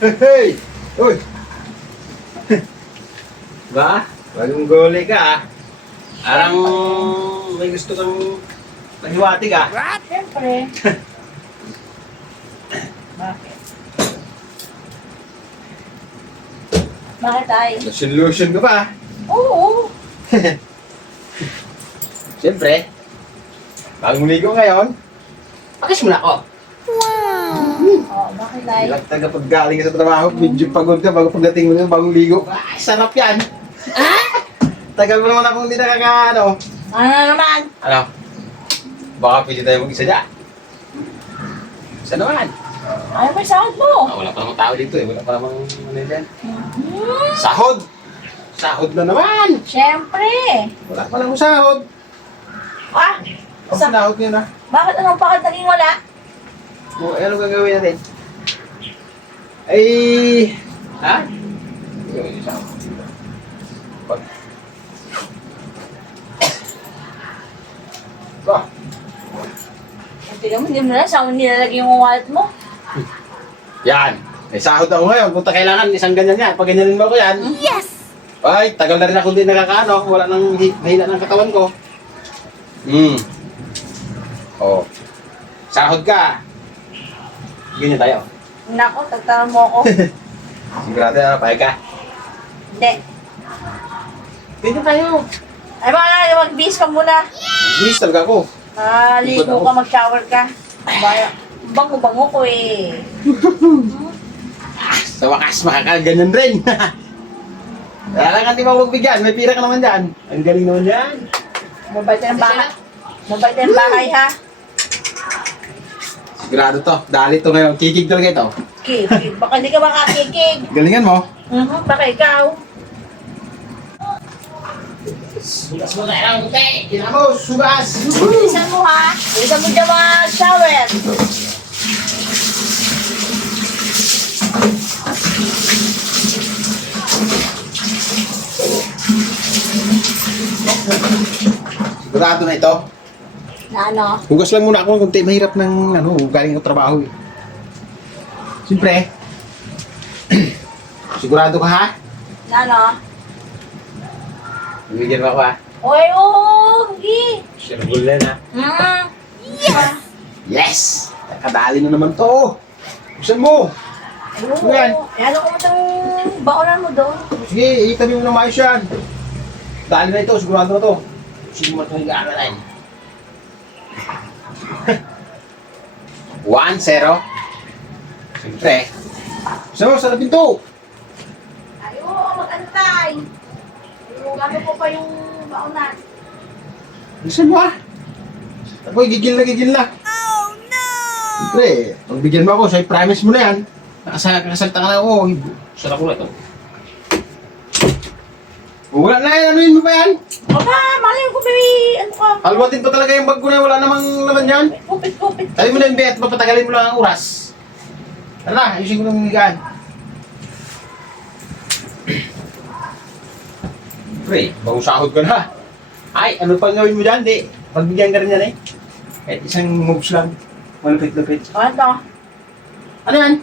Hey! Uy! Ba? Bagong gole ka ah. Parang may gusto kang mahiwatig ah. Siyempre. Bakit? Bakit ay? Lotion ka pa. Oo. Siyempre. Bagong ligo ngayon. Pakis mo na ako. Oh, bakit ay? Ilang taga paggaling ka sa trabaho, medyo pagod ka bago pagdating mo ng bagong ligo. Ay, sarap yan. Tagal mo naman akong hindi nakakaano. Ano naman? Ano? Baka pili tayo mag-isa dyan. Isa naman. Ano ba sahod mo? Wala pa namang tao dito eh. Wala pa namang ano yan. Sahod! Sahod na naman! Siyempre. Wala pa namang sahod. Ah, Ang sinahod niyo na. bakit anong bakit naging wala? O, ano gagawin natin? Ay... Ha? Gagawin niyo sahod. Pag... Ba? Tingnan mo, hindi mo na saan mo nilalagay yung wallet mo. Yan! May sahod ako ngayon. Kung kailangan, isang ganyan yan. Pag ganyanin mo ako yan. Yes! Ay, tagal na rin ako hindi nakakaano. Wala nang mahina ng katawan ko. Oh. Sahod ka. Ganyan tayo. Nako, tagtanong mo ako. Sigurado na, payag ka. Hindi. Ganyan tayo. Ay, mga mag-bis ka muna. Bilis talaga ako. Ligo ka, mag-shower ka. Bango-bango ko eh. Sa wakas, makakaganyan rin. Wala lang hindi mo magbigyan. May pira ka naman dyan. Ang galing naman yan. Mabait ng bahay. Mabait ng bahay ha. Sigurado to. Dali to ngayon. Kikig talaga ito. Kikig. Baka hindi ka makakikig. Galingan mo. Baka ikaw. Sugas mo tayo ng puti. Kina mo, sugas. Bilisan mo ha. Bilisan mo dyan mga shower. Sigurado na ito. Na ano? Hugas lang muna ako. Kunti mahirap ng galing ng trabaho. Siyempre. Sigurado ka ha? Na ano? Bibigyan mo ako ha? Oy, oo. Hindi. Sirgul na na. Yes! Yes! Nakadali na naman to. Buksan mo. Oo. Yan. Ano ko mo itong baonan mo doon? Sige, itabi mo na maayos yan. Dali na ito. Sigurado na to. Sige mo ito higaan 1-0. Siyempre. Buksan mo, sa pinto. Ayaw, mag-antay. Ano ko pa yung baonan? Buksan mo ha. Ako, gigil na. Oh, no! Siyempre, pagbigyan mo ako, sa'yo promise mo na yan. Nakasalta ka na ako. Sara ko na ito. Wala na yan, anuin mo pa yan? Aba, malay ko, baby. Ano ka? Alwatin pa talaga yung bag ko na wala namang naman yan. Kupit. Tayo mo na yung bet, papatagalin mo lang ang oras. Ano na, ayusin ko ng higaan. Pre, bagong sahod ka na. Ay, ano pang gawin mo dyan? Di, pagbigyan ka rin yan eh. Kahit isang moves lang. Malupit-lupit. Ano to? Ano yan?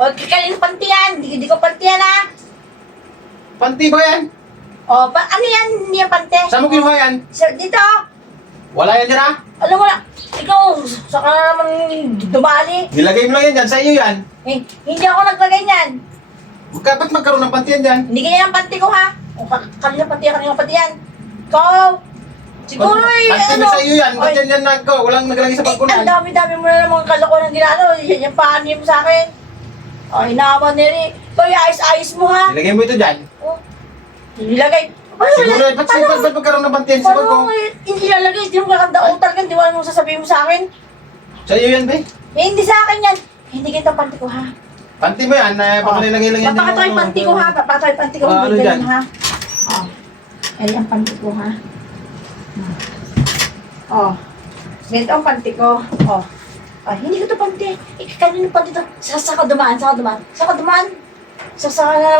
Huwag kakalin pantiyan. Di ko pantiyan ha. Panty ba yan? O, ano yan? Hindi yan pante. Saan mo kinuha yan? Dito. Wala yan dyan ha? Alam mo na. Ikaw, saka na naman dumali. Nilagay mo lang yan dyan, sa iyo yan. Eh, hindi ako naglagay niyan. Ba't magkaroon ng panty yan dyan? Hindi ganyan ang panty ko ha. O, kanina panty yan. Ikaw, siguro eh, Panty mo sa iyo yan, ba't Oy, yan yan nagko? Walang naglagay sa ang pagkunan. dami-dami mo na namang kalokohan ng ginano. Yan yung paano mo sa akin. O, hinahaman nila eh. Ikaw, ayos-ayos mo ha. Nilagay mo ito dyan. O, nilagay. Siguro, ba't magkaroon ng panty yan sa pag ko? Paano hindi ilalagay? Hindi mo kakanda utal ka. Hindi mo alam sasabihin mo sa akin. Sa iyo yan, be? Eh, hindi sa akin yan. Hindi kita panty ko ha. Panty mo yan, pakalilagay lang yan. Papakataw yung panty ko ha. Papakataw yung panty ko. Ano Hindi dyan? ganun ha. O. Yan ang panty ko ha. O. Ganito ang panty ko. O. O, hindi ko to panty. Kanino panty to? Saka dumaan. Saka na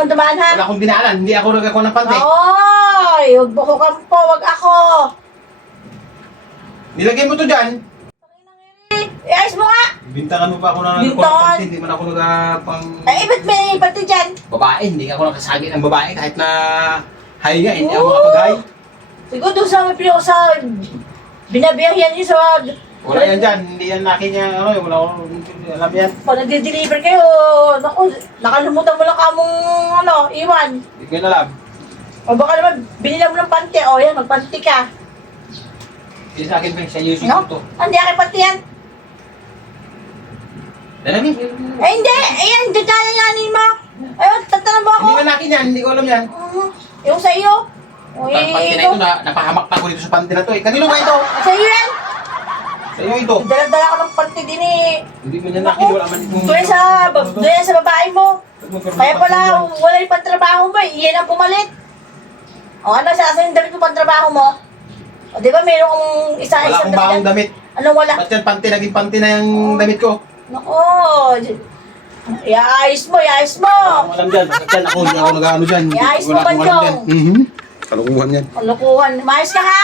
naman dumaan ha. Wala akong dinaanan, hindi ako nagkakuha ng panty. Oy! Huwag mo ko kampo. Huwag ako. Nilagay mo to dyan. Eh, ayos mo nga. Bintangan mo pa ako na Bintangan? hindi man ako nagpang Ay, ba't may panty dyan? babae. Hindi ako nakasagi ng babae kahit na hay nga, hindi ako makapag-hay. Siguro doon sa may pinako sa binabiyahian niyo sa... Wala yan dyan, hindi yan akin yan, ano, wala akong alam yan. Pag nagde-deliver kayo, naku, nakalimutan mo lang kamong, ano, iwan. Hindi ko yan alam. O baka naman, binila mo ng panty. O yan, magpanty ka. Hindi sa akin, sa using No? ko to. Hindi aking panty yan. Dalami. Eh, hindi. Ayan, dadaanan nanin mo. Ayun, tatanong mo ako. Hindi man akin yan, hindi ko alam yan. Yung sa iyo. O, Ang panty na ito, napahamak pa ako dito sa panty na to eh. Kanino ba ito? Sa iyo yan. Sa iyo ito. Dala-dala ko ng panty din eh. Hindi man yan akin, wala man itong... Doon yan sa babae mo. Kaya pala, wala yung pantrabaho mo eh. Iyan ang pumalit. O ano, saan yung damit mo pantrabaho mo? O di ba mayroong Wala isa-isang akong baong damit. Anong wala? Ba't yan panty, naging panty na yung damit ko? Nako, iayos mo, iayos mo. Wala akong alam dyan, bakit yan ako, hindi ako nag-ano dyan. Iayos mo Wala ba, akong alam Chong? dyan. Kalukuhan yan. Kalokohan. Maayos ka ha?